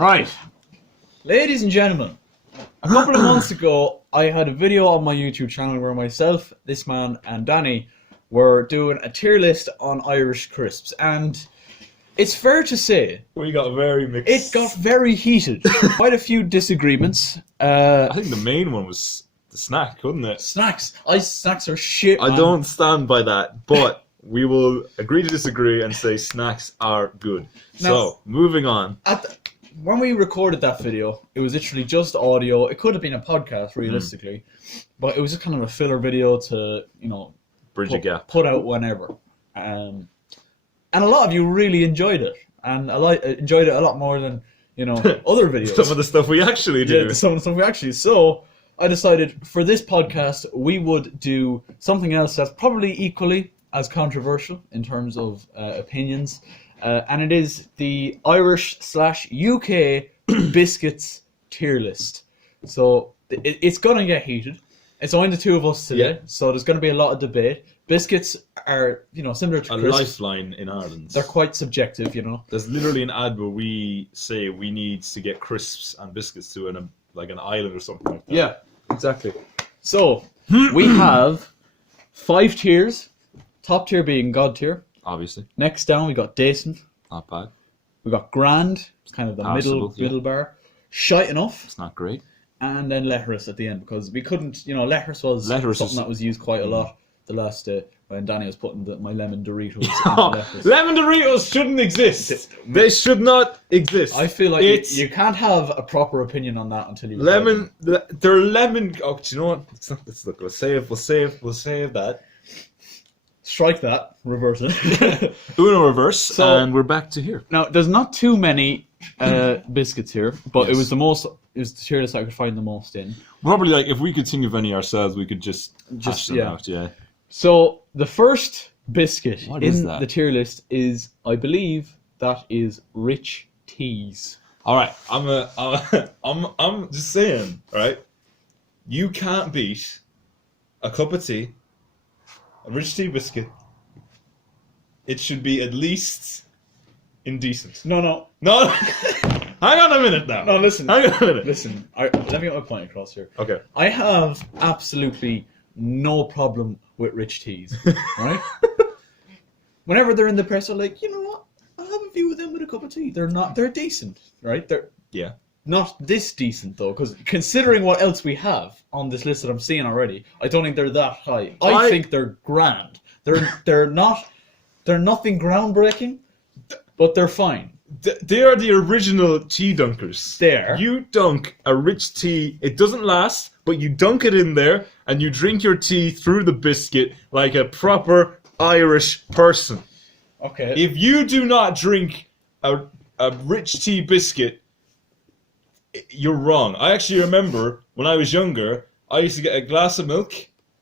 Right. Ladies and gentlemen, a couple of months ago, I had a video on my YouTube channel where myself, this man, and Danny were doing a tier list on Irish crisps, and it's fair to say We got very mixed. it got very heated. Quite a few disagreements. I think the main one was the snack, wasn't it? Snacks. Snacks are shit, man. I don't stand by that, but we will agree to disagree and say snacks are good. So, moving on. When we recorded that video, it was literally just audio. It could have been a podcast, realistically, but it was just kind of a filler video to, Bridge a gap. put out whenever. And a lot of you really enjoyed it, and enjoyed it a lot more than other videos. Some of the stuff we actually do. Yeah, some of the stuff we actually. So I decided for this podcast we would do something else that's probably equally as controversial in terms of opinions, and it is the Irish/UK biscuits tier list. So it's gonna get heated. It's only the two of us today, so there's gonna be a lot of debate. Biscuits are, similar to a crisps. lifeline in Ireland. They're quite subjective, There's literally an ad where we say we need to get crisps and biscuits to an island or something like that. Yeah, exactly. So we have 5 tiers. Top tier being God tier. Obviously. Next down we got decent. Not bad. We got grand. It's kind of the middle bar. Shite enough. It's not great. And then lecherous at the end, because we couldn't, lecherous was something that was used quite a lot the last day when Danny was putting my lemon Doritos into lecherous. Lemon Doritos shouldn't exist. They should not exist. I feel like you can't have a proper opinion on that until you they're lemon. Oh, do you know what? Look, we'll save that. Strike that, reverse it. Uno reverse, and we're back to here. Now, there's not too many biscuits here, but it was the tier list I could find the most in. Probably, if we could think of any ourselves, we could just hash them out, yeah. So, the first biscuit in that? the tier list is, I believe, that is Rich Teas. All right, I'm just saying, right? You can't beat a cup of tea, a Rich Tea biscuit. It should be at least indecent. No. Hang on a minute now. No, listen. Hang on a minute. Listen, let me get my point across here. Okay. I have absolutely no problem with Rich Teas, right? Whenever they're in the press, I'm like, you know what? I'll have a few of them with a cup of tea. They're decent, right? They're not this decent, though, because considering what else we have on this list that I'm seeing already, I don't think they're that high. I think they're grand. They're nothing groundbreaking, but they're fine. They are the original tea dunkers. There. You dunk a Rich Tea. It doesn't last, but you dunk it in there, and you drink your tea through the biscuit like a proper Irish person. Okay. If you do not drink a Rich Tea biscuit, you're wrong. I actually remember when I was younger, I used to get a glass of milk,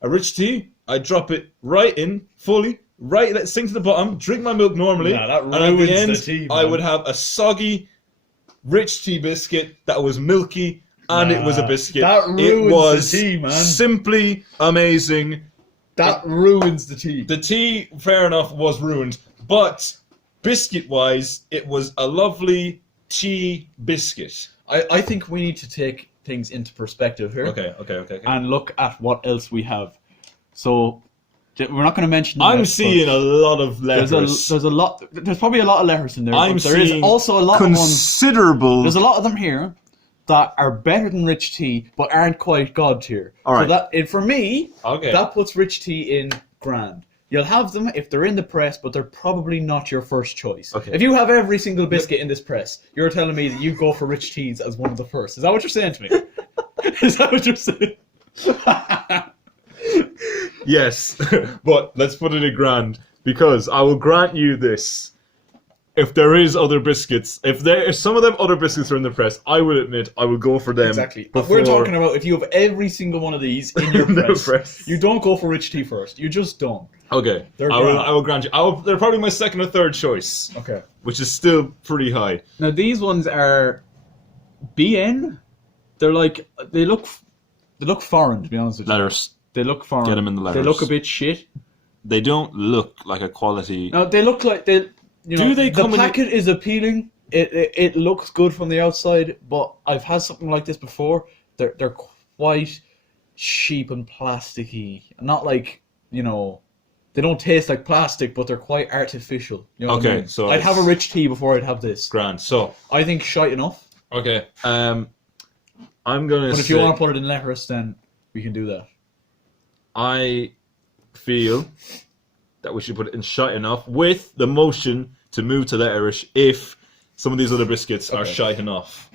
a Rich Tea, I'd drop it right in, fully, right, let it sink to the bottom, drink my milk normally, Nah, that and at the ruins end, the tea, man. I would have a soggy Rich Tea biscuit that was milky, and it was a biscuit. That ruins it was the tea, man. Simply amazing. That ruins the tea. The tea, fair enough, was ruined, but biscuit-wise, it was a lovely tea biscuit. I think we need to take things into perspective here. Okay. And look at what else we have. So, we're not going to mention. I'm seeing a lot of letters. There's probably a lot of letters in there. I'm but there is seeing also a lot considerable. of ones. There's a lot of them here that are better than Rich Tea, but aren't quite God tier. All right. So for me, that puts Rich Tea in grand. You'll have them if they're in the press, but they're probably not your first choice. Okay. If you have every single biscuit in this press, you're telling me that you go for Rich Teas as one of the first. Is that what you're saying to me? Is that what you're saying? Yes, but let's put it in grand, because I will grant you this. If there is other biscuits, if some of them other biscuits are in the press, I will admit I will go for them. Exactly. But we're talking about if you have every single one of these in your press, press. You don't go for Rich Tea first. You just don't. Okay, I will grant you. They're probably my second or third choice. Okay. Which is still pretty high. Now these ones are BN. They're they look foreign, to be honest with you. Letters. They look foreign. Get them in the letters. They look a bit shit. They don't look like a quality. No, they look like they. Do they come the packet is appealing, it looks good from the outside, but I've had something like this before. They're quite cheap and plasticky. Not like, you know, they don't taste like plastic, but they're quite artificial. You know what I Okay, mean? so I'd have a rich tea before I'd have this. grand. So I think shite enough. okay, I'm gonna. But if you want to put it in letters, then we can do that. I feel that we should put it in shite enough with the motion to move to letterish if some of these other biscuits are Okay. shite enough.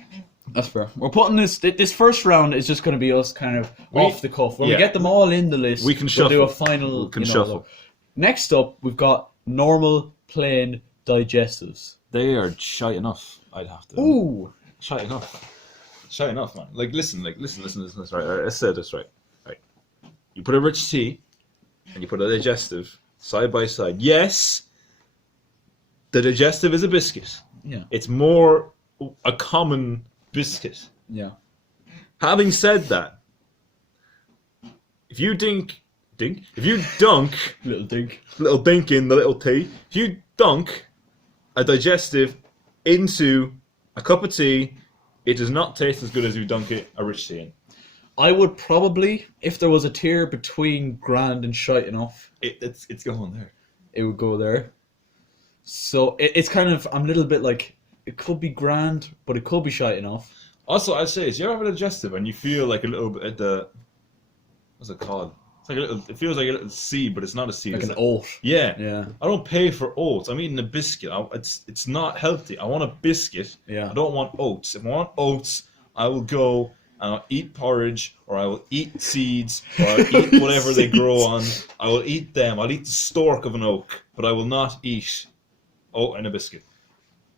That's fair. We're putting this first round is just going to be us kind of off the cuff. When we get them all in the list, we can we'll do a shuffle. final. We can you know, shuffle. Next up, we've got normal plain digestives. They are shite enough. I'd have to. Ooh. Shite enough. Shite enough, man. Listen. Right. Let's say this right. Right. You put a rich tea and you put a digestive side by side. Yes, the digestive is a biscuit. Yeah. It's more a common biscuit. Yeah. Having said that, if you dunk Little dig. little dink in the little tea, if you dunk a digestive into a cup of tea, it does not taste as good as you dunk a rich tea in. I would probably, if there was a tier between grand and shite enough, It's going there. it would go there. So it's kind of, I'm a little bit like, it could be grand, but it could be shite enough. Also, I'd say, do you ever have a digestive and you feel like a little bit at the, what's it called? It's like a little, it feels like a little seed, but it's not a seed. Like It's an oat. Yeah. Yeah. I don't pay for oats. I'm eating a biscuit. It's not healthy. I want a biscuit. Yeah. I don't want oats. If I want oats, I will go and I'll eat porridge, or I will eat seeds, or I'll eat whatever they grow on. I will eat them. I'll eat the stalk of an oak, but I will not eat oat in a biscuit.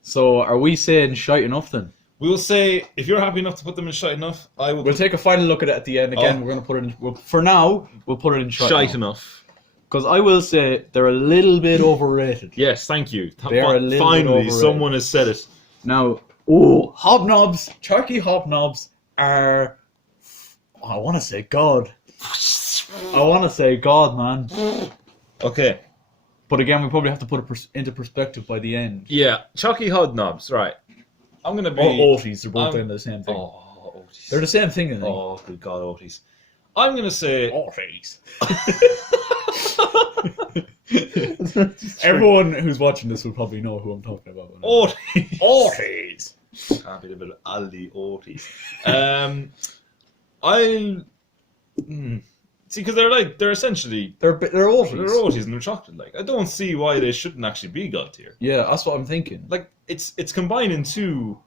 So are we saying shite enough then? We will say, if you're happy enough to put them in shite enough, I will We'll take a final look at it at the end. Again, Oh. we're going to put it in... for now, we'll put it in shite enough. Because I will say they're a little bit overrated. Yes, thank you. They are a little bit Finally, overrated. someone has said it. Now, hobnobs, turkey hobnobs are... I want to say God. I want to say God, man. Okay. But again, we probably have to put it into perspective by the end. Yeah, Chucky Hobnobs, right. I'm going to be... Or Oaties, they're both I'm- in the same thing. Oh, Otis. They're the same thing, I think. Oh, good God, Otis. I'm going to say... Oaties. Everyone who's watching this will probably know who I'm talking about. Otis. Oaties. Can't be a bit of Aldi Otis. I'll... See, because they're essentially... They're Oaties. They're Otis and they're chocolate. Like, I don't see why they shouldn't actually be God tier. Yeah, that's what I'm thinking. Like, it's combining two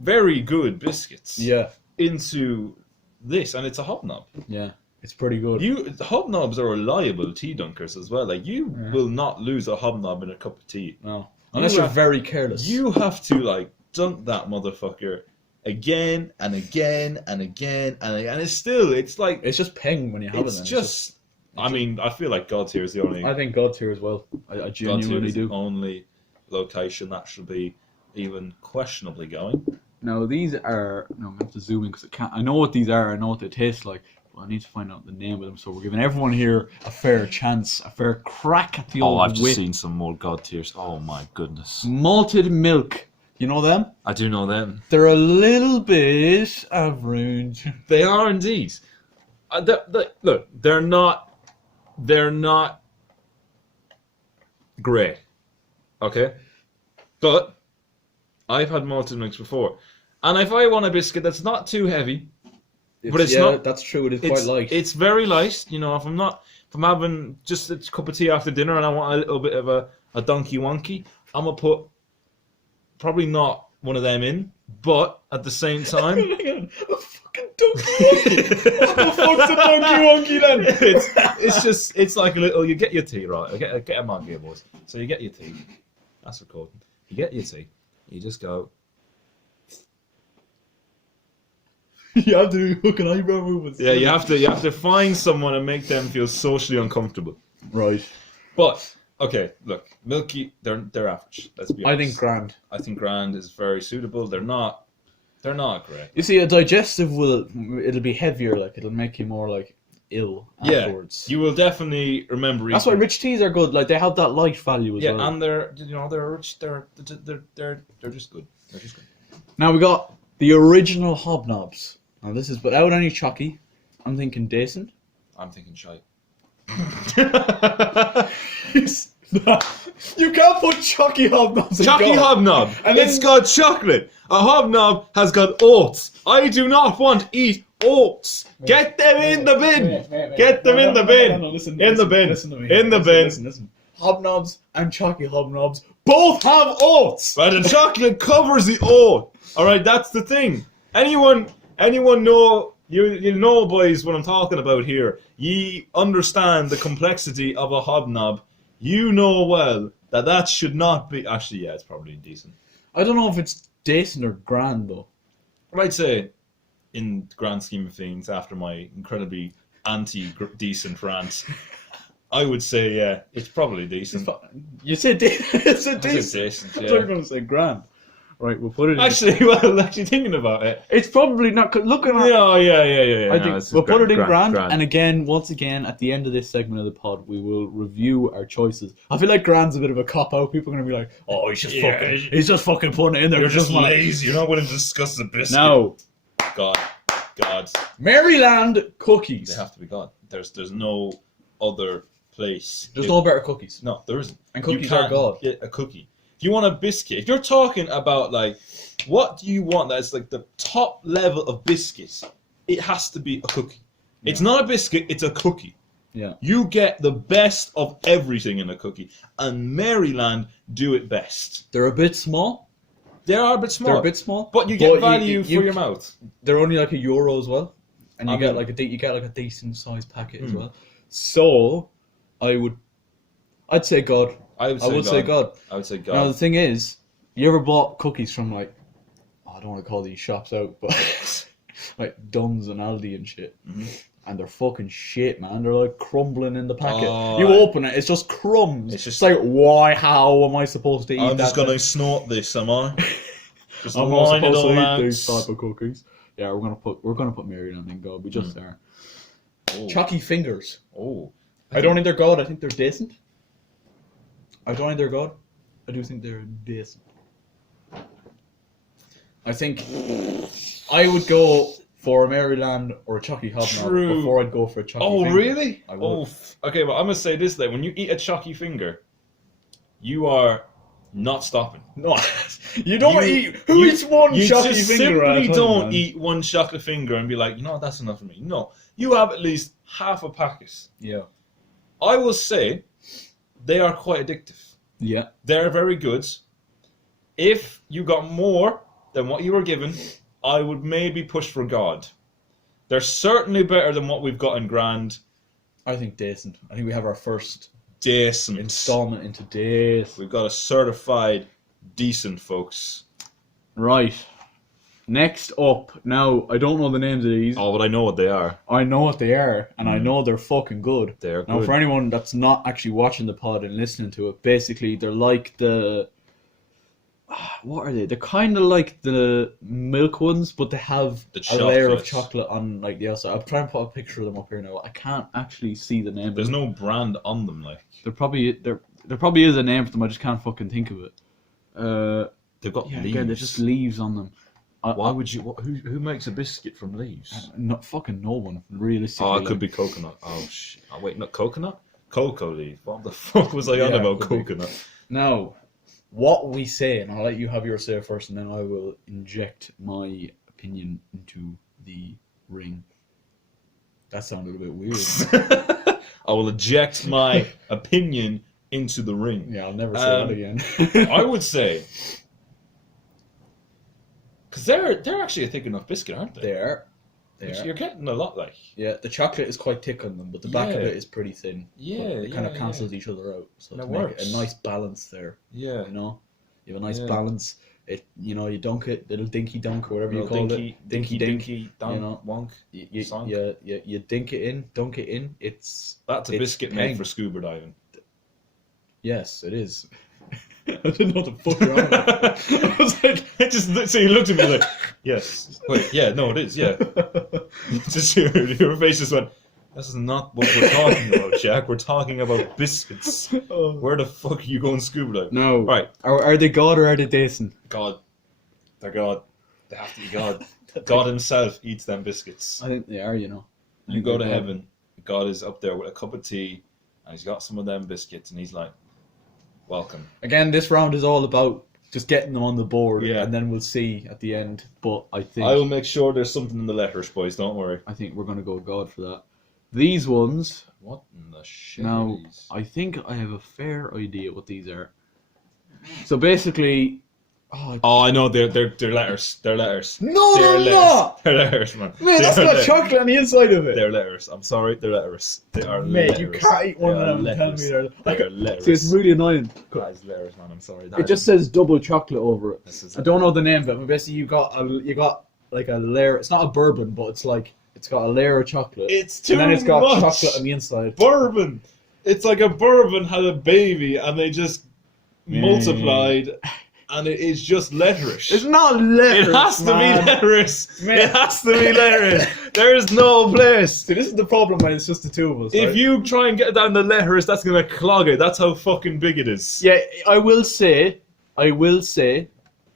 very good biscuits Yeah, into this, and it's a hobnob. yeah. It's pretty good. The hobnobs are reliable tea dunkers as well. Like, you will not lose a hobnob in a cup of tea. No. Unless you're very careless. You have to, like, dunk that motherfucker again and again and again and again. And it's like... It's just peng when you have it. It's Then. just... I mean, I feel like God tier is the only... I think God tier as well. I God tier genuinely is the do. only location that should be even questionably going. Now these are... No, I'm going to have to zoom in because I know what these are. I know what they taste like. But I need to find out the name of them. So we're giving everyone here a fair chance. A fair crack at the old whip. some more God tiers. Oh my goodness. Malted milk. You know them? I do know them. They're a little bit average. They are indeed. Look, they're not great. Okay? But I've had malted milks before. And if I want a biscuit that's not too heavy, but it's not... That's true. It is It's, quite light. it's very light. You know, if I'm having just a cup of tea after dinner and I want a little bit of a donkey wonky, I'm going to put probably not one of them in, but at the same time... A fucking donkey wonky. What the fuck's a donkey wonky then? it's like a little... You get your tea, right? Get a mug here, boys. So you get your tea. That's recording. You get your tea. You just go... You have to do fucking eyebrow movements. Yeah, you have to find someone and make them feel socially uncomfortable. Right. But okay, look, milky, they're average. Let's be honest. I think grand. Grand is very suitable. They're not great. You see, a digestive it'll be heavier. Like it'll make you more like ill Yeah, afterwards. you will definitely remember. That's why rich teas are good. Like they have that light value as Yeah, well. and they're rich. They're just good. They're just good. Now we got the original hobnobs. Now this is without any chucky. I'm thinking decent. I'm thinking shite. You can't put chucky hobnobs in Chucky gold. hobnob. And then- It's got chocolate. A hobnob has got oats. I do not want to eat oats. Get them in the bin. Get them in the bin. Listen, In the bin. Listen to me. In the bin. Listen. Hobnobs and chucky hobnobs both have oats. But the chocolate covers the oat. All right, that's the thing. Anyone know? You know, boys, what I'm talking about here. Ye understand the complexity of a hobnob. You know well that should not be. Actually, yeah, it's probably decent. I don't know if it's decent or grand though. I'd say, in the grand scheme of things, after my incredibly anti-decent rant, I would say, yeah, it's probably decent. You said decent. It's a I said decent. decent, I thought yeah. you were going to say grand. Right, we'll put it in. Actually, actually thinking about it. It's probably not. Looking at Yeah. I no, think it's we'll put it in grand, grand. and again, once again, at the end of this segment of the pod, we will review our choices. I feel like grand's a bit of a cop out. People are gonna be like, "Oh, he's just fucking putting it in there." You're because just he doesn't wanna-" lazy. You're not willing to discuss the biscuit. No, God. Maryland cookies. They have to be God. There's no other place. There's no better cookies, No, there isn't. and You cookies are can't God. get a cookie. If you want a biscuit, if you're talking about like, what do you want that's like the top level of biscuits, it has to be a cookie. It's not a biscuit, it's a cookie. Yeah. You get the best of everything in a cookie, and Maryland do it best. They're a bit small. They are a bit small. They're a bit small, but you get value for your mouth. They're only like €1 as well, and you get like a decent sized packet as well. So, I'd say God. I would say God. I would say God. Now the thing is, you ever bought cookies from like, I don't want to call these shops out, but like Dunn's and Aldi and shit, and they're fucking shit, man. They're like crumbling in the packet. You open it, it's just crumbs. It's like, why? How am I supposed to eat that? I'm just gonna snort this, am I? Just I'm not line it supposed all to out. eat these type of cookies. Yeah, we're gonna put Maryland in God. We just are. Oh. Chucky fingers. Oh. I don't think they're God. I think they're decent. I don't think they're God. I do think they're decent. I think I would go for a Maryland or a Chucky hobnob before I'd go for a Chucky finger. Really? I would. Okay, well, I'm gonna say this then. When you eat a Chucky finger, you are not stopping. No, you don't eat. Who eats one You Chucky just finger at a simply time, don't man? eat one Chucky finger and be like, you know, that's enough for me. No, you have at least half a packet. Yeah. I will say they are quite addictive. Yeah. They're very good. If you got more than what you were given, I would maybe push for God. They're certainly better than what we've got in Grand. I think decent. I think we have our first Decent. installment into decent. We've got a certified decent, folks. Right. Next up, now I don't know the names of these. Oh, but I know what they are. I know what they are, and I know they're fucking good. They're Now, good. for anyone that's not actually watching the pod and listening to it, basically they're like the what are they? They're kind of like the milk ones, but they have a layer of chocolate on like the outside. I'm trying to put a picture of them up here now. I can't actually see the name. There's no brand on them, like. There probably is a name for them. I just can't fucking think of it. They've got leaves. Again, they're just leaves on them. Why would you? Who makes a biscuit from leaves? Not fucking no one, realistically. Oh, it could be coconut. Oh shit! Oh, wait, not coconut. Cocoa leaf. What the fuck was I on about coconut? Now, what we say, and I'll let you have your say first, and then I will inject my opinion into the ring. That sounded a bit weird. I will eject my opinion into the ring. Yeah, I'll never say that again. I would say, because they're actually a thick enough biscuit, aren't they? They are. You're getting a lot, like. Yeah, the chocolate is quite thick on them, but the back of it is pretty thin. Yeah, It kind of cancels each other out, so That to make works. a nice balance there. Yeah. You know, you have a nice balance. It, you know, you dunk it, little dinky dunk or whatever you call it. Dinky, you know, wonk. You dink it in, dunk it in. It's biscuit made for scuba diving. Yes, it is. I didn't know what the fuck you're on about. I was like, so you looked at me like, yes. Wait, yeah, no, it is, yeah. Just your face just went, This is not what we're talking about, Jack. We're talking about biscuits. Oh. Where the fuck are you going scuba diving? No. Right. Are they God or are they decent? God. They're God. They have to be God. God himself eats them biscuits. I think they are, you know. You go to heaven, God is up there with a cup of tea, and he's got some of them biscuits, and he's like, welcome. Again, this round is all about just getting them on the board, Yeah. and then we'll see at the end. But I will make sure there's something in the letters, boys, don't worry. I think we're going to go God for that. These ones, What in the shit now, are these? I think I have a fair idea what these are. So basically... Oh, I know, they're letters. They're letters. No, They're they're letters. not! They're letters, man. Man, that's They're got letters. chocolate on the inside of it. They're letters. I'm sorry, they're letters. They are Mate, letters. you can't eat one They of are them and tell me letters. they're... They are letters. See, it's really annoying. That is letters, man. I'm sorry. It just says double chocolate over it. This is I don't know the name of it, but basically you got like a layer. It's not a bourbon, but it's got a layer of chocolate. It's too and then it's got much. chocolate on the inside. Bourbon. It's like a bourbon had a baby and they just multiplied, and it is just letterish. It's not letters. It has to man. be letters. Man. It has to be letters. There is no place. See, this is the problem when it's just the two of us. If right? you try and get down the letters, that's gonna clog it. That's how fucking big it is. Yeah, I will say,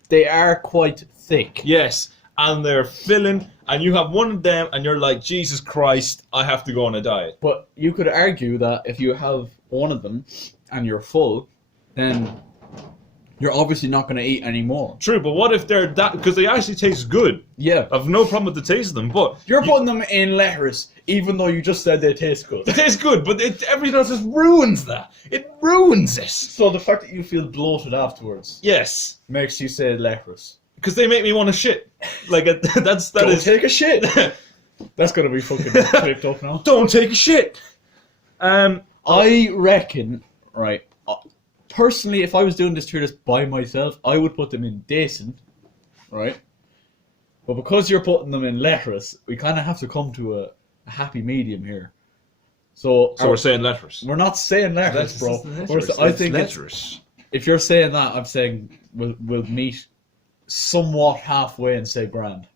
they are quite thick. Yes, and they're filling, and you have one of them, and you're like, Jesus Christ, I have to go on a diet. But you could argue that if you have one of them and you're full, then you're obviously not going to eat any more. True, but what if they're that? Because they actually taste good. Yeah. I've no problem with the taste of them, but You're putting them in letters, even though you just said they taste good. they taste good, but everything else just ruins that. It ruins it. So the fact that you feel bloated afterwards Yes, makes you say letters. because they make me want to shit. Like that Don't is. take a shit. That's gonna be fucking clipped up now. Don't take a shit. I reckon, right. Personally, if I was doing this tier list by myself, I would put them in decent, right? But because you're putting them in letters, we kind of have to come to a happy medium here. So we're saying letters. we're not saying letters, bro. I think letters. if you're saying that, I'm saying we'll meet somewhat halfway and say grand.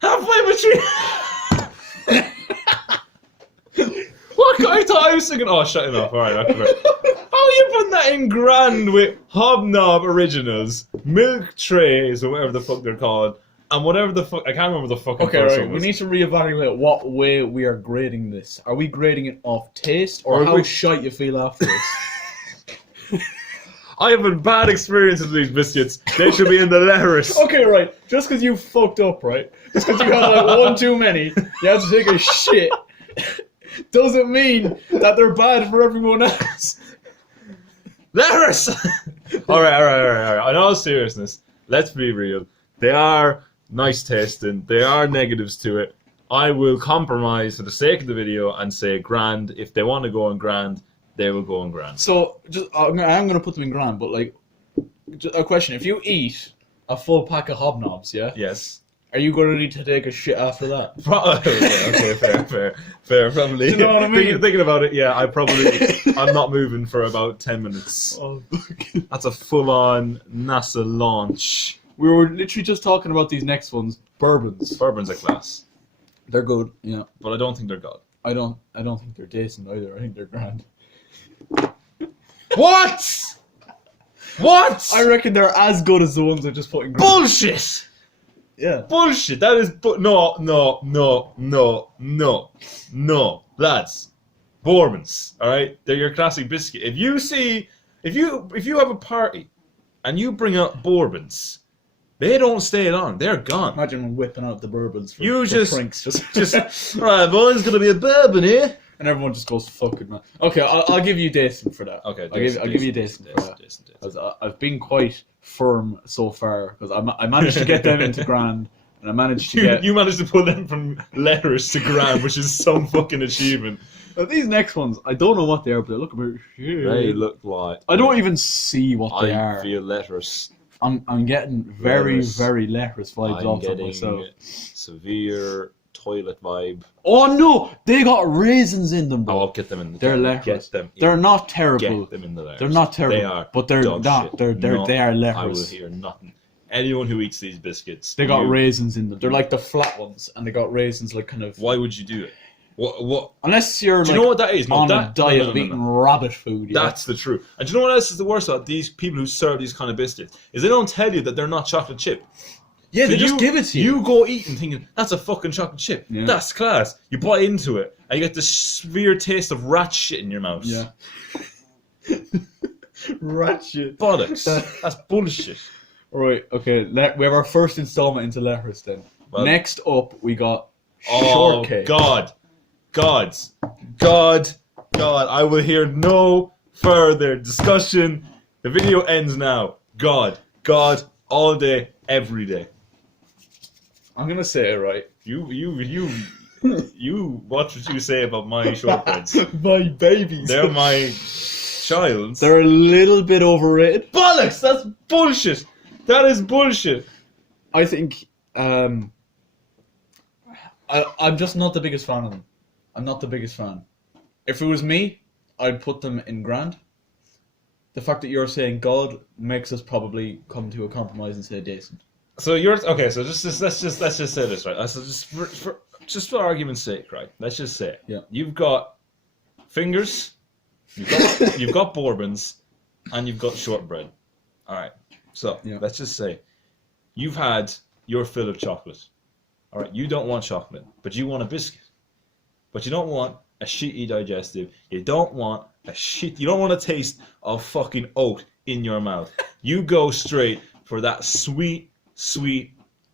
Halfway between. What? I thought I was thinking. Oh, shut it off. All right. How are you putting that in grand with Hobnob Originals, Milk Trays, or whatever the fuck they're called, and whatever the fuck I can't remember the fucking. Okay, first right. one We was. need to reevaluate what way we are grading this. Are we grading it off taste or Or how we- shite you feel after this? I have a bad experience with these biscuits. They should be in the letters. Okay, right. Just because you fucked up, right? Just because you had like one too many, you have to take a shit, doesn't mean that they're bad for everyone else. Letters. all right. In all seriousness, let's be real. They are nice tasting. There are negatives to it. I will compromise for the sake of the video and say grand. If they want to go on grand, they will go on grand. So, just I'm gonna put them in grand, but like, just a question: if you eat a full pack of hobnobs, yeah, Yes. are you gonna need to take a shit after that? Okay, fair. Probably. You know what I mean? Thinking about it, yeah. I'm not moving for about 10 minutes. Oh, That's a full-on NASA launch. we were literally just talking about these next ones, bourbons. Bourbon's a class, They're good, yeah. but I don't think they're good. I don't think they're decent either. I think they're grand. What? What? I reckon they're as good as the ones I just put in grand. Bullshit! Yeah. Bullshit! That is no, lads. Bourbons, all right? They're your classic biscuit. If you have a party and you bring out bourbons, they don't stay long. They're gone. Imagine whipping out the bourbons for, You for just- pranks. Just right, boys. It's gonna be a bourbon here. And everyone just goes, fuck it, man. Okay, I'll give you decent for that. Okay, I'll give you decent for that. Decent. Because I've been quite firm so far. Because I managed to get them into grand. And I managed to get... You managed to pull them from letters to grand, which is some fucking achievement. But these next ones, I don't know what they are, but they look about shit. They look like... I don't even see what they I are. feel letters. I'm getting very, Letters. very letters vibes I'm off of getting myself. severe toilet vibe. Oh no! They got raisins in them, Oh, bro. I'll get them in the They're letters. letters. Get them in. They're not terrible. Get them in the letters. They're not terrible. They are. But they're dog not. shit. They are I will letters. hear nothing. Anyone who eats these biscuits. They got you- raisins in them. They're like the flat ones, and they got raisins like kind of. Why would you do it? What? Unless you're Do like you know what that is? No, on that, a diet no. of eating rabbit food. Yeah? That's the truth. And do you know what else is the worst about these people who serve these kind of biscuits? Is they don't tell you that they're not chocolate chip. Yeah, So they just give it to you. You go eating thinking, that's a fucking chocolate chip. Yeah. That's class. You bite into it, and you get this severe taste of rat shit in your mouth. Yeah. Rat shit. Bollocks. That's bullshit. Right, okay. We have our first installment into letters then. Well- Next up, we got Oh, shortcake. God. God. I will hear no further discussion. The video ends now. God. All day, every day. I'm gonna say it right. You watch what you say about my shortbreads. My babies. They're my childs. They're a little bit overrated. Bollocks! That's bullshit! That is bullshit! I think I'm just not the biggest fan of them. I'm not the biggest fan. If it was me, I'd put them in grand. The fact that you're saying God makes us probably come to a compromise and say decent. So you're okay. So let's just say this, right? So just for argument's sake, right? Let's just say it. Yeah. You've got fingers, you've got bourbons, and you've got shortbread. All right. So Yeah. let's just say you've had your fill of chocolate. All right. You don't want chocolate, but you want a biscuit. But you don't want a shitty digestive. You don't want You don't want a taste of fucking oat in your mouth. You go straight for that sweet,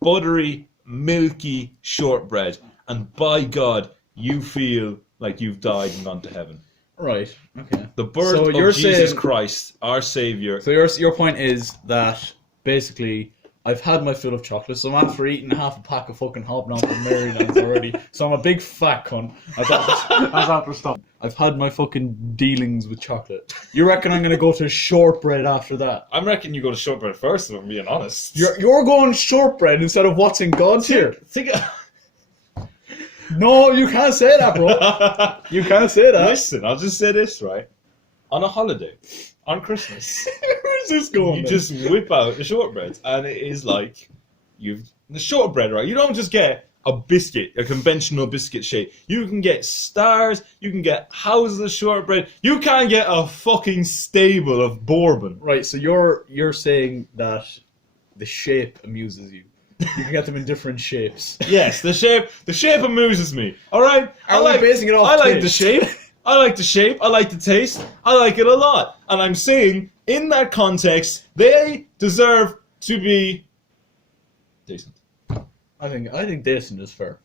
buttery, milky shortbread, and by God, you feel like you've died and gone to heaven. Right. Okay. The birth So of you're Jesus saying- Christ, our Savior. So your point is that basically I've had my fill of chocolate, so I'm after eating half a pack of fucking hobnobs from Maryland's already. So I'm a big fat cunt. I've had to stop. I've had my fucking dealings with chocolate. You reckon I'm gonna go to shortbread after that? I reckon you go to shortbread first, if I'm being honest. You're going shortbread instead of what's in God's here. Think No, you can't say that, bro. You can't say that. Listen, I'll just say this, right? On a holiday, on Christmas, Where's this going? you man? just whip out the shortbread, and it is like the shortbread, right? You don't just get a biscuit, a conventional biscuit shape. You can get stars. You can get houses of shortbread. You can't get a fucking stable of bourbon. Right. So you're saying that the shape amuses you. You can get them in different shapes. Yes, the shape amuses me. All right, Are we basing it off I like the taste? shape. I like the shape. I like the taste. I like it a lot. And I'm saying, in that context, they deserve to be decent. I think decent is fair.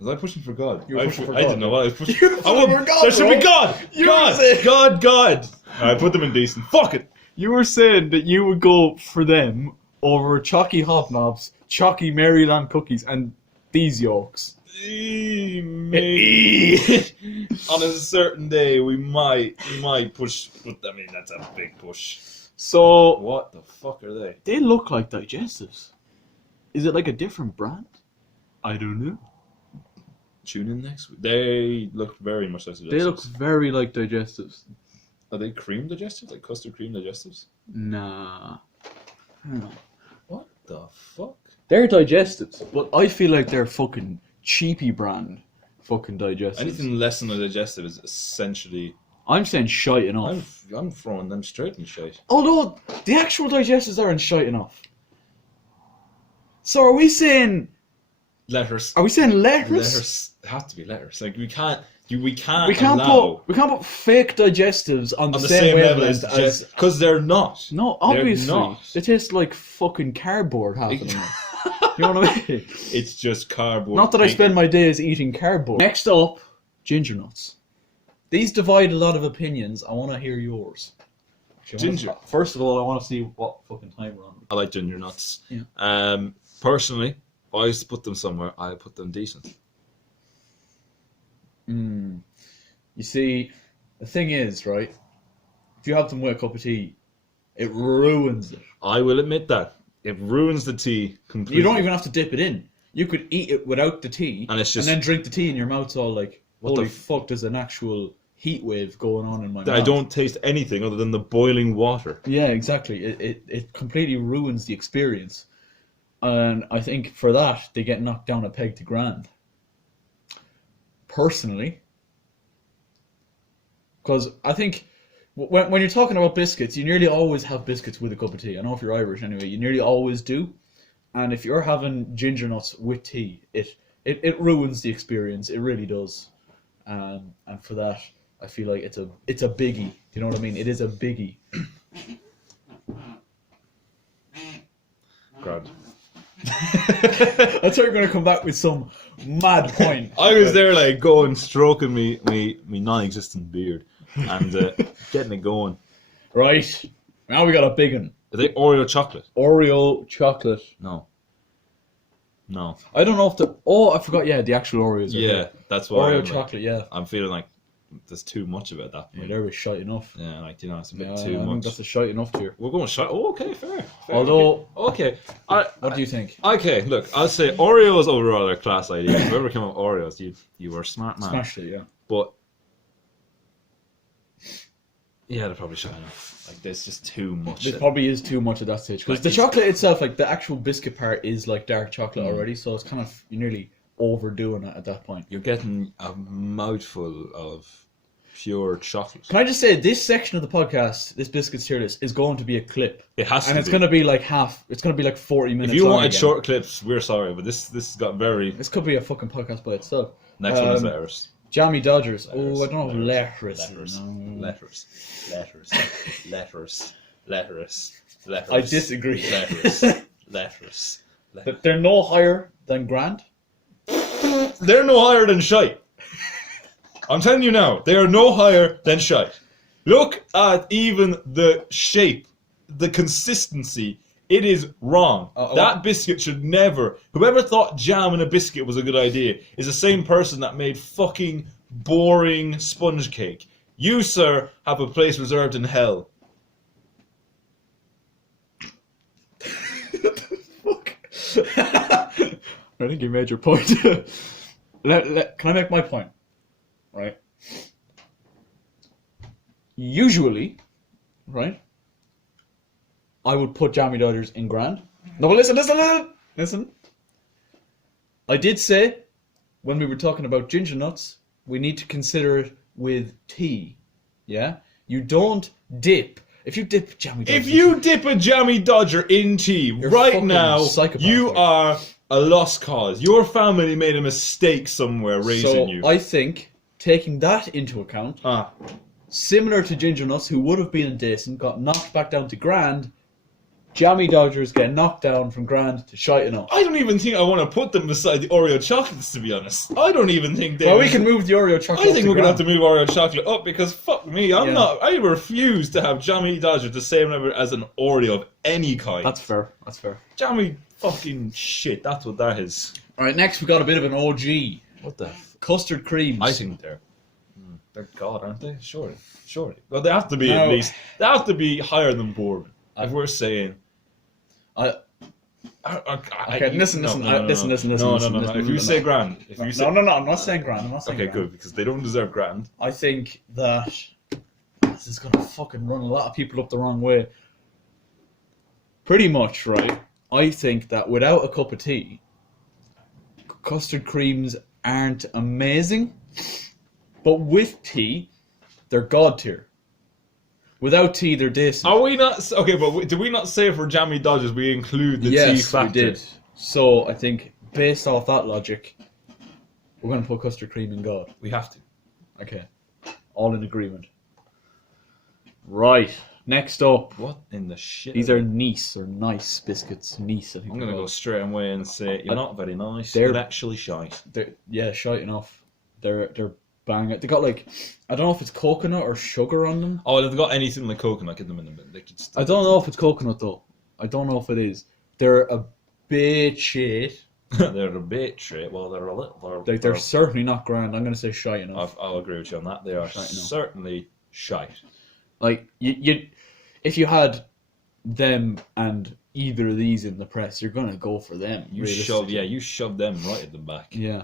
Was I pushing for God? You were pushing for I God. didn't know what I was pushing. You were pushing for God, There should be bro. God. You were saying- God. I put them in decent. Fuck it. You were saying that you would go for them over chalky hobnobs, chalky Maryland cookies, and these yolks. Maybe on a certain day we might push. But I mean, that's a big push. So What the fuck are they? they look like digestives. Is it like a different brand? I don't know. Tune in next week. They look very much like digestives. They look very like digestives. Are they cream digestives? Like custard cream digestives? Nah. What the fuck? They're digestives, but I feel like they're fucking cheapy brand fucking digestives. Anything less than a digestive is essentially. I'm saying shite enough. I'm throwing them straight in shite. Although the actual digestives aren't shite enough. So are we saying Letters. letters? Letters have to be letters. Like we can't We can't put fake digestives on the same level wavelength as because they're not. no, obviously not. they taste like fucking cardboard half of them. You know what I mean? It's just cardboard. Not that I paper. spend my days eating cardboard. Next up, ginger nuts. These divide a lot of opinions. I want to hear yours. Ginger. First of all, I want to see what fucking time we're on. I like ginger nuts. Yeah. Personally, if I used to put them somewhere, I put them decent. You see, the thing is, right? If you have them with a cup of tea, it ruins it. I will admit that. It ruins the tea completely. You don't even have to dip it in. You could eat it without the tea, And it's just- then drink the tea, and your mouth's all like, What the "Holy f- fuck!" There's an actual heat wave going on in my mouth. I don't taste anything other than the boiling water. Yeah, exactly. It completely ruins the experience, and I think for that they get knocked down a peg to grand. personally, because I think when you're talking about biscuits, you nearly always have biscuits with a cup of tea. I know if you're Irish anyway, you nearly always do. And if you're having ginger nuts with tea, it ruins the experience. It really does. And for that, I feel like it's a biggie. Do you know what I mean? It is a biggie. Grand. I thought you were going to come back with some mad point. I was there like going, stroking me non-existent beard and getting it going. Right. Now we got a big one. Are they Oreo chocolate? Oreo chocolate. No. I don't know if the... Oh, I forgot. Yeah, the actual Oreos. Yeah, here. that's why Oreo I'm chocolate, yeah. I'm feeling like there's too much of it at that Yeah, point. there was shite enough. Yeah, like, you know, it's a bit Yeah, too I think much. that's a shite enough tier. We're going shite. Oh, okay, fair. Although... Okay. What do you think? Okay, look, I'll say Oreos overall are a class idea. Whoever came up with Oreos, you were a smart man. Smashed it, yeah. But yeah, they're probably shite enough. Like, there's just too much. This probably is too much at that stage. Because Like, the chocolate itself, like the actual biscuit part is like dark chocolate already, so it's kind of, you're nearly overdoing it at that point. You're getting a mouthful of pure chocolate. Can I just say, this section of the podcast, this biscuits tier list, is going to be a clip. It has to And it's be. going to be like it's going to be like 40 minutes If you long wanted again. short clips, we're sorry, but this got very... This could be a fucking podcast by itself. Next one is letters. Jammy Dodgers. Letters, Oh, I don't know. Letters. Letters. I disagree. Letters. They're no higher than grand. They're no higher than shite. I'm telling you now, they are no higher than shite. Look at even the shape, the consistency. It is wrong. That biscuit should never... Whoever thought jam in a biscuit was a good idea is the same person that made fucking boring sponge cake. You, sir, have a place reserved in hell. Fuck. I think you made your point. Can I make my point? Right. Usually, right, I would put Jammy Dodgers in grand. No, but listen. I did say, when we were talking about ginger nuts, we need to consider it with tea. Yeah? You don't dip. If you dip Jammy Dodgers... If you dip a Jammy Dodger in tea right fucking now, psychopath, you like. are a lost cause. Your family made a mistake somewhere raising you. I think, taking that into account, similar to ginger nuts, who would have been indecent, got knocked back down to grand, Jammy Dodgers get knocked down from grand to shite enough. I don't even think I want to put them beside the Oreo chocolates, to be honest. I don't even think they... Well, we can move the Oreo chocolate I think to we're going to have grand. to move Oreo chocolate up because, fuck me, Yeah. I refuse to have Jammy Dodger the same level as an Oreo of any kind. That's fair. Jammy fucking shit, that's what that is. Alright, next we got a bit of an OG. What the... Custard creams. I think they're god, aren't they? Surely. Well, they have to be No. at least... They have to be higher than bourbon. If we're saying... Okay, listen. No. If you say grand... If you say... No, I'm not saying grand. I'm not saying Okay, grand. good, because they don't deserve grand. I think that this is gonna fucking run a lot of people up the wrong way. Pretty much, right? I think that without a cup of tea, custard creams aren't amazing, but with tea, they're god tier. Without tea, they're decent. Are we not... Okay, but did we not say for Jammy Dodgers we include the tea Yes, factor? we did. So I think, based off that logic, we're going to put custard cream in God. We have to. Okay. All in agreement. Right. Next up. What in the shit? These are Nice, or nice biscuits. Nice, I think. I'm going to go straight away and say, you're not very nice. They're- You're actually shite. Yeah, shite enough. They're banging. They got like, I don't know if it's coconut or sugar on them. Oh, if they've got anything like coconut, get them in the bin. I don't know if it's coconut though. I don't know if it is. They're a bit shit. They're a bit shit. Well, they're a little... Like, they're certainly not grand. I'm going to say shite enough. I'll agree with you on that. They are Shite enough. certainly shite. Like, you, if you had them and either of these in the press, you're going to go for them. You realistically. shove them right at the back. Yeah.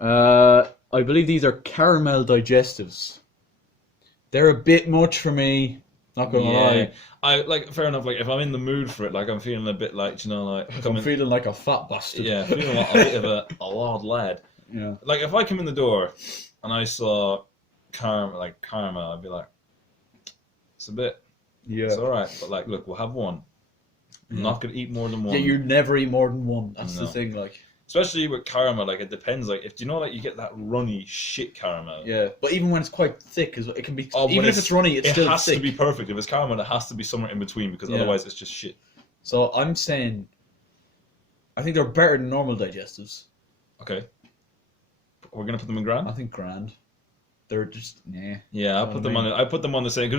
I believe these are caramel digestives. They're a bit much for me. Not gonna lie. I like, fair enough. Like, if I'm in the mood for it, like I'm feeling a bit like, you know, like I'm feeling like a fat bastard. yeah, feeling like a bit of a lad lad. Yeah. Like if I come in the door and I saw caramel, I'd be like, it's a bit. Yeah. It's all right, but like, look, we'll have one. I'm not gonna eat more than one. Yeah, you never eat more than one. That's the No. thing, like. Especially with caramel, like it depends. Like if you know, like you get that runny shit caramel. Yeah, but even when it's quite thick, it can be. Oh, even if it's runny, it's still has thick. to be perfect. If it's caramel, it has to be somewhere in between because otherwise it's just shit. So I'm saying, I think they're better than normal digestives. Okay. We're gonna put them in grand. I think grand. They're just Yeah, I put them on. I put them on the same because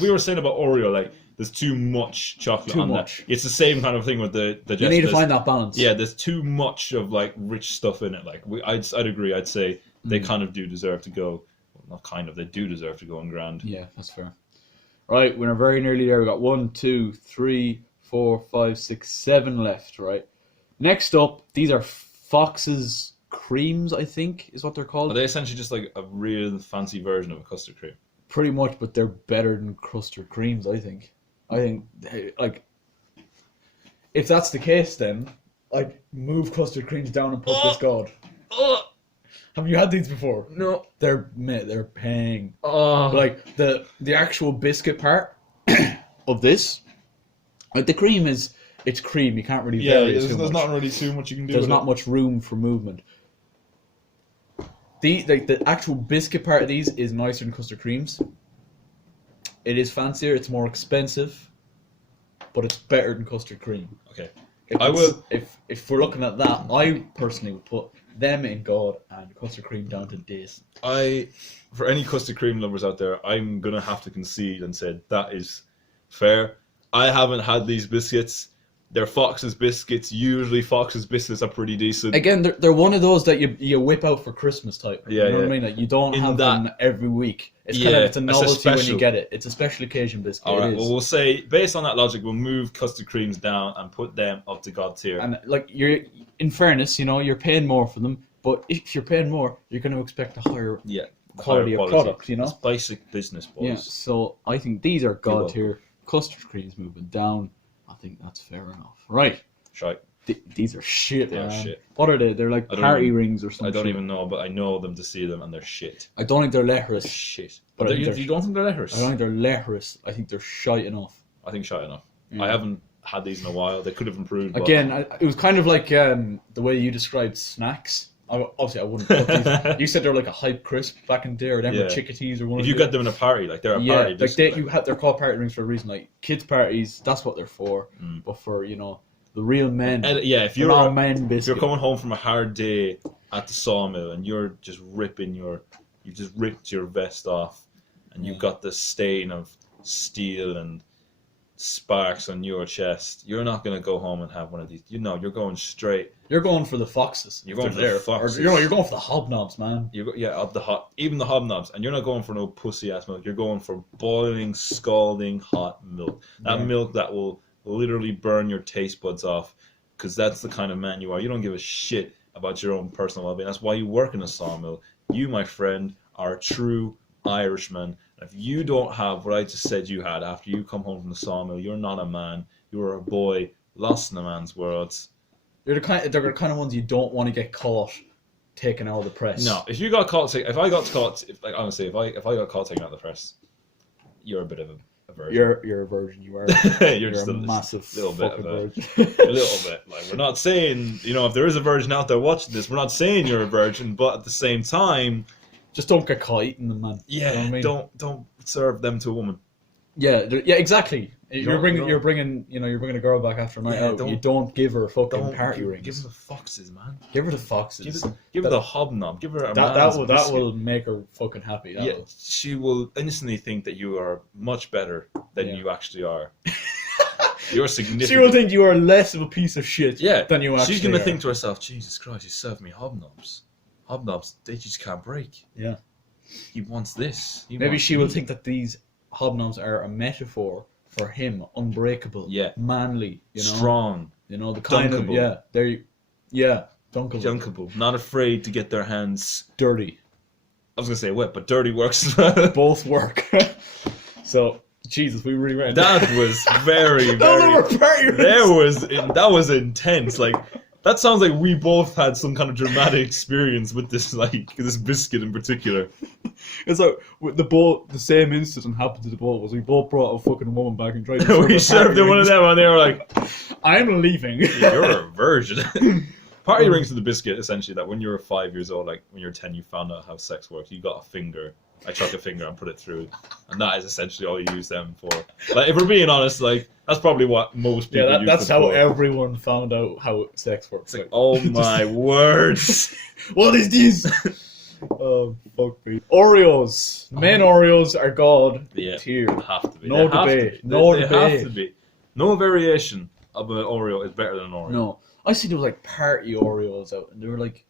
we were saying about Oreo. Like, there's too much chocolate on that. It's the same kind of thing with the digestives. You need to find that balance. Yeah, there's too much of like rich stuff in it. Like I'd agree. I'd say they kind of do deserve to go. Well, not kind of. They do deserve to go in grand. Yeah, that's fair. Right, we're very nearly there. We got 1, 2, 3, 4, 5, 6, 7 left. Right. Next up, these are Fox's creams, I think, is what they're called. Are they essentially just like a real fancy version of a custard cream? Pretty much, but they're better than custard creams, I think. Like, if that's the case, then I'd move custard creams down and put this god. Have you had these before? No. They're paying. Oh. Like the actual biscuit part of this, like the cream it's cream. You can't really vary it too much. There's not really too much you can do. There's not much room for movement. The actual biscuit part of these is nicer than custard creams. It is fancier. It's more expensive, but it's better than custard cream. Okay. If we're looking at that, I personally would put them in God and custard cream down to this. For any custard cream lovers out there, I'm gonna have to concede and say that is fair. I haven't had these biscuits. They're Fox's biscuits. Usually Fox's biscuits are pretty decent. Again, they're one of those that you whip out for Christmas type. Yeah, you know what I mean? Like, you don't have them every week. It's kind of it's a novelty when you get it. It's a special occasion biscuit. All right. Well, we'll say based on that logic, we'll move custard creams down and put them up to God tier. And like in fairness, you're paying more for them. But if you're paying more, you're going to expect a higher quality of product. It's basic business, boys. Yeah. So I think these are God tier. Custard creams moving down. I think that's fair enough. Right. Shite. These are shit, They man. are shit. What are they? They're like party rings or something. I don't even know, but I know them to see them, and they're shit. I don't think they're lecherous. Shit. But you don't think they're lecherous? I don't think they're lecherous. I think they're shite enough. I think shite enough. Yeah. I haven't had these in a while. They could have improved. Again, it was kind of like the way you described snacks. Obviously, I wouldn't put these. You said they're like a hype crisp back in there, or them were chickadees or one. If you got them in a party, like they're a party. They're called party rings for a reason. Like kids' parties, that's what they're for. But for the real men, if you're if you're coming home from a hard day at the sawmill and you're just ripped your vest off, and you've got the stain of steel and sparks on your chest, you're not going to go home and have one of these. You're going straight. You're going for the Foxes. You're going for the Foxes. Or, you're going for the hobnobs, man. Even the hobnobs, and you're not going for no pussy ass milk. You're going for boiling, scalding hot milk. That milk that will literally burn your taste buds off, because that's the kind of man you are. You don't give a shit about your own personal well-being. That's why you work in a sawmill. You, my friend, are a true Irishman. If you don't have what I just said you had after you come home from the sawmill, you're not a man. You're a boy lost in a man's world. They're the kind of ones you don't want to get caught taken out of the press. No, if you got caught, if I got caught taken out of the press, you're a bit of a virgin. You're a virgin. You are. you're just a massive little bit of a virgin. a little bit. Like, we're not saying, if there is a virgin out there watching this, we're not saying you're a virgin, but at the same time, just don't get caught eating them, man. Yeah, you know what I mean? don't serve them to a woman. Yeah, exactly. You're bringing a girl back after a night out. You don't give her fucking party rings. Give her the Foxes, man. Give her the Foxes. Give her the hobnob. Give her that will make her fucking happy. She will instantly think that you are much better than you actually are. You're significant. She will think you are less of a piece of shit than you actually are. She's gonna think to herself, Jesus Christ, he served me hobnobs. Hobnobs, they just can't break. Yeah. He wants this. Maybe she will think that these hobnobs are a metaphor for him, unbreakable, manly, strong, the kind dunkable. Dunkable, not afraid to get their hands dirty. I was gonna say wet, but dirty works. Both work. So, Jesus, we really went. That was very, very. That was intense. Like, That sounds like we both had some kind of dramatic experience with this, like this biscuit in particular. It's like with the boat, the same incident happened to the boat. Was we both brought a fucking woman back and tried to We served them one of them, and they were like, "I'm leaving." "You're a virgin." Party rings to the biscuit, essentially, that when you were 5 years old, like when you're 10, you found out how sex works. You got a finger. I chuck a finger and put it through, and that is essentially all you use them for. Like, if we're being honest, like that's probably what most people use. That's them how for. everyone found out how sex works. It's like, oh my words! What is this? Oh, fuck me. Oreos. Men Oreos are god tier. Have to be. No They have to debate. be. No They debate. have to be. No variation of an Oreo is better than an Oreo. No. I see there was like party Oreos out, and they were like,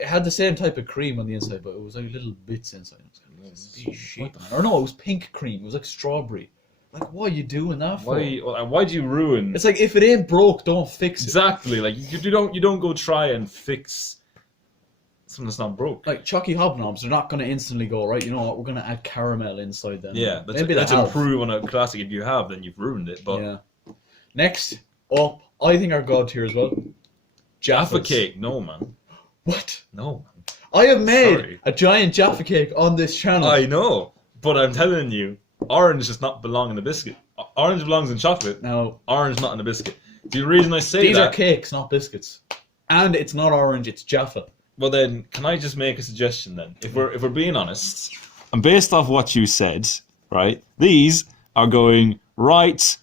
it had the same type of cream on the inside, but it was like little bits inside. It was kind of this shit, man. Or no, it was pink cream. It was like strawberry. Like, what are you doing that for? Why'd you ruin? It's like, if it ain't broke, don't fix it. Exactly. Like you don't go try and fix something that's not broke. Like Chucky Hobnobs, they're not going to instantly go, right, you know what, we're going to add caramel inside them. Yeah, Maybe that's that'll improve on a classic. If you have, then you've ruined it. But yeah. Next up, I think our god tier as well. Jaffa Jaffas. cake, no man, What? no. I have made Sorry. a giant Jaffa cake on this channel. I know, but I'm telling you, orange does not belong in a biscuit. Orange belongs in chocolate. Now, Orange not in a biscuit. The reason I say these that. are cakes, not biscuits. And it's not orange, it's Jaffa. Well then, can I just make a suggestion then? If we're being honest, and based off what you said, right? These are going right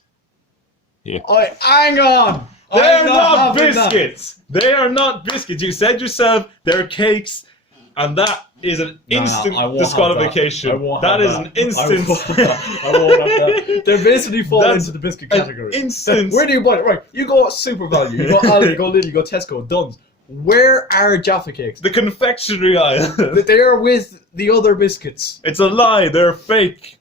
here. Hang on! They're I'm not having that. biscuits. They are not biscuits. You said yourself they're cakes, and that is an instant I won't have disqualification. that. I won't That have is that. an instant. I won't have that. They're basically fall That's into the biscuit an category. instant. Where do you buy it? Right, you go Super Value, you go Aldi, you go Lidl, you go Tesco, Dunn's. Where are Jaffa cakes? The confectionery aisle. They are with the other biscuits. It's a lie. They're fake.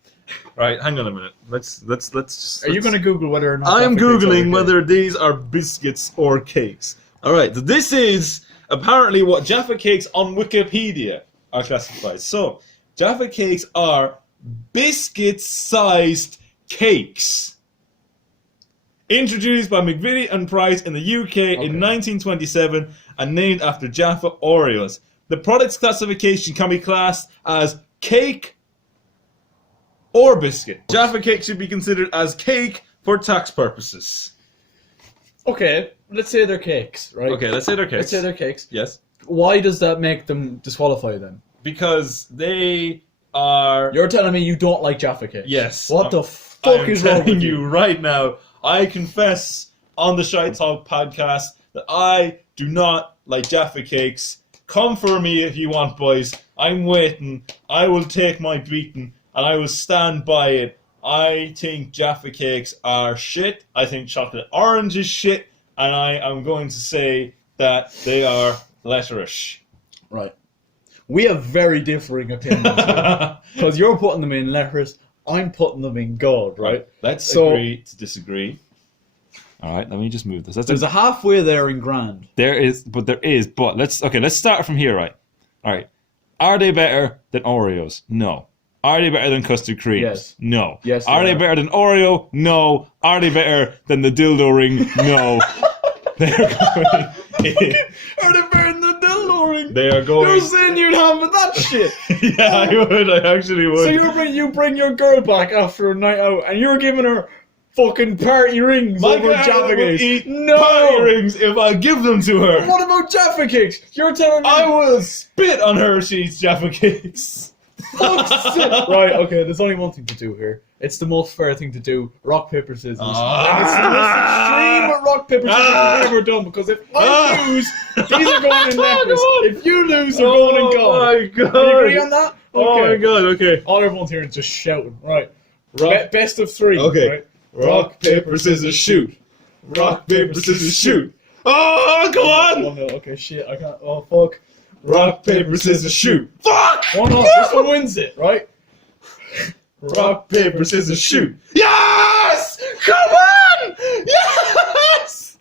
Right, hang on a minute. Let's just. Are you going to Google whether or not I'm Jaffa cakes are googling okay? whether these are biscuits or cakes. All right, this is apparently what Jaffa cakes on Wikipedia are classified. So, Jaffa cakes are biscuit-sized cakes. Introduced by McVitie and Price in the UK in 1927 and named after Jaffa Oreos. The product's classification can be classed as cake or biscuit. Jaffa cake should be considered as cake for tax purposes. Okay, let's say they're cakes, right? Okay, let's say they're cakes. Let's say they're cakes. Yes. Why does that make them disqualify then? Because they are... You're telling me you don't like Jaffa cakes? Yes. What the fuck is wrong with telling you? you right now, I confess on the ShiteTalk podcast that I do not like Jaffa cakes. Come for me if you want, boys. I'm waiting. I will take my beating and I will stand by it. I think Jaffa cakes are shit. I think chocolate orange is shit. And I am going to say that they are letterish. Right. We have very differing opinions here. Because you're putting them in letters, I'm putting them in gold, right? Let's agree to disagree. All right, let me just move this. There's a halfway there in grand. But let's start from here, right? All right. Are they better than Oreos? No. Are they better than custard creams? Yes. No. Yes, Are they they are. better than Oreo? No. Are they better than the dildo ring? No. They're going. Are they better than the dildo ring? They are going. You're saying you'd have that shit. Yeah, I would. I actually would. So you bring your girl back after a night out and you're giving her fucking party rings My over girl Jaffa would cakes. eat No. party rings if I give them to her. What about Jaffa cakes? You're telling me I will spit on her if she eats Jaffa cakes. fuck's sake. Right, okay, there's only one thing to do here. It's the most fair thing to do. Rock, paper, scissors. Ah. And it's the most extreme rock, paper, scissors I've ever done, because if I lose, these are going in letters. If you lose, they're going in gold. Oh my god. Can you agree on that? Oh my god, okay. All everyone's here is just shouting. Right. Rock- Best of three. Okay. Right? Rock, paper, scissors, shoot. Rock, paper, scissors, shoot. Oh, come on! 1-0. Okay, shit, I can't. Oh, fuck. Rock, paper, scissors, shoot. Fuck! 1-0. This one wins it, right? Rock, paper, scissors, shoot. Yes! Come on! Yes!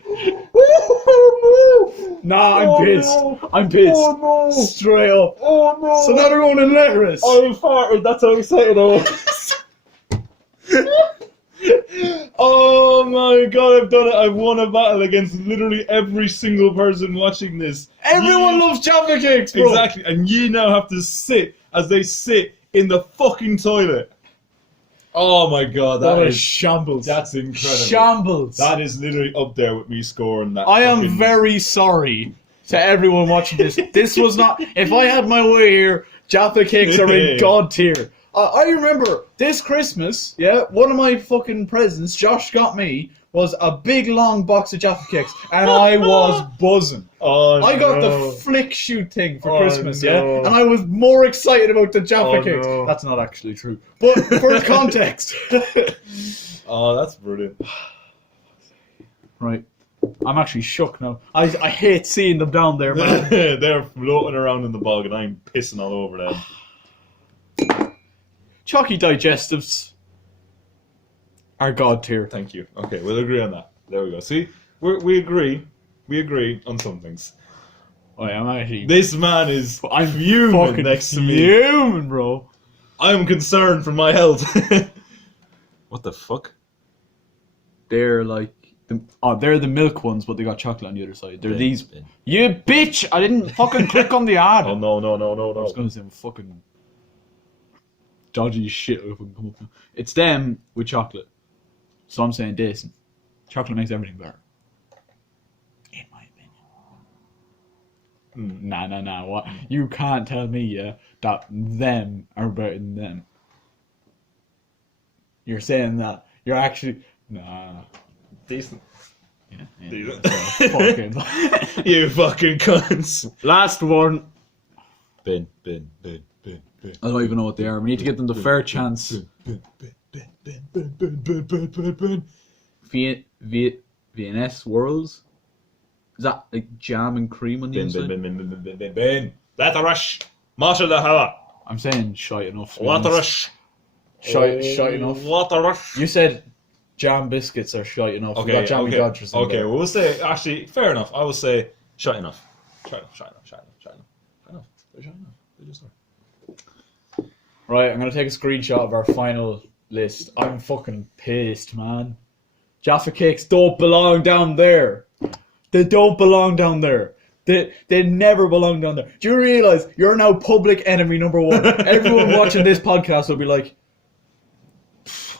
Nah, I'm Oh, pissed. no. I'm pissed. Oh, no. Straight up. Oh no! So now they're going in letters. I farted, that's how excited I was. Oh my my god, I've done it. I've won a battle against literally every single person watching this. Everyone loves Jaffa cakes, bro. Exactly, and you now have to sit as they sit in the fucking toilet. Oh my god, That that is is shambles. that's incredible. Shambles. That is literally up there with me scoring that. I am fucking- very sorry to everyone watching this. This was not. If I had my way here, Jaffa cakes are in God tier. I remember this Christmas, one of my fucking presents Josh got me was a big long box of Jaffa cakes, and I was buzzing. Oh, I got no. the flick shoot thing for Oh, Christmas, no. and I was more excited about the Jaffa Oh, cakes. no. That's not actually true, but for context. Oh, that's brilliant. Right. I'm actually shook now. I hate seeing them down there, man. They're floating around in the bog, and I'm pissing all over them. Chalky digestives are God tier. Thank you. Okay, we'll agree on that. There we go. See, we agree. We agree on some things. Oh, yeah, I'm actually. This man is I'm fuming fucking next to me. fuming, bro. I'm concerned for my health. What the fuck? They're like. They're the milk ones, but they got chocolate on the other side. They're Bin, these. bin. You bitch! I didn't fucking click on the ad. Oh no. I was gonna say fucking dodgy shit. If I can come up with. It's them with chocolate. So I'm saying decent. Chocolate makes everything better. In my opinion. Nah. What? You can't tell me, that them are better than them. You're saying that. You're actually. Nah. Decent. Yeah. Decent. Fucking. You fucking cunts. Last one. Bin. I don't even know what they are. We need to give them the fair chance. Bin. VNS Worlds? Is that like jam and cream on the inside? Bin. Latarash. Masha the Hava. I'm saying shite enough. to be honest. Latarash. Shite enough. Latarash. You said jam biscuits are shite enough. We got jammy dodgers. Okay, well, we'll say, actually, fair enough. I will say, shut enough. Shut enough. They just are. Right, I'm gonna take a screenshot of our final list. I'm fucking pissed, man. Jaffa cakes don't belong down there. They don't belong down there. They never belong down there. Do you realise you're now public enemy number one? Everyone watching this podcast will be like,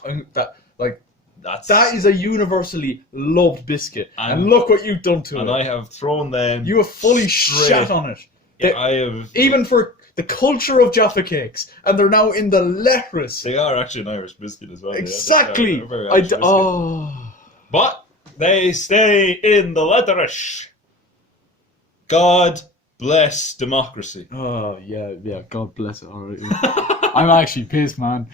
that is a universally loved biscuit, and look what you've done to it. And I have thrown them. You have fully straight. shat on it. Yeah, I have. Even for the culture of Jaffa cakes, and they're now in the lettuce. They are actually an Irish biscuit as well. Exactly. They're very Irish biscuit. But they stay in the letterish. God bless democracy. Oh yeah. God bless it. All right. I'm actually pissed, man.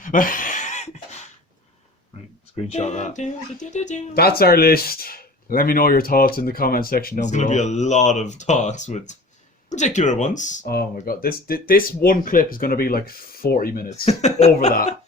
Right, screenshot that. That's our list. Let me know your thoughts in the comment section down There's going below. to be a lot of thoughts with particular ones. Oh my god, this one clip is going to be like 40 minutes over that.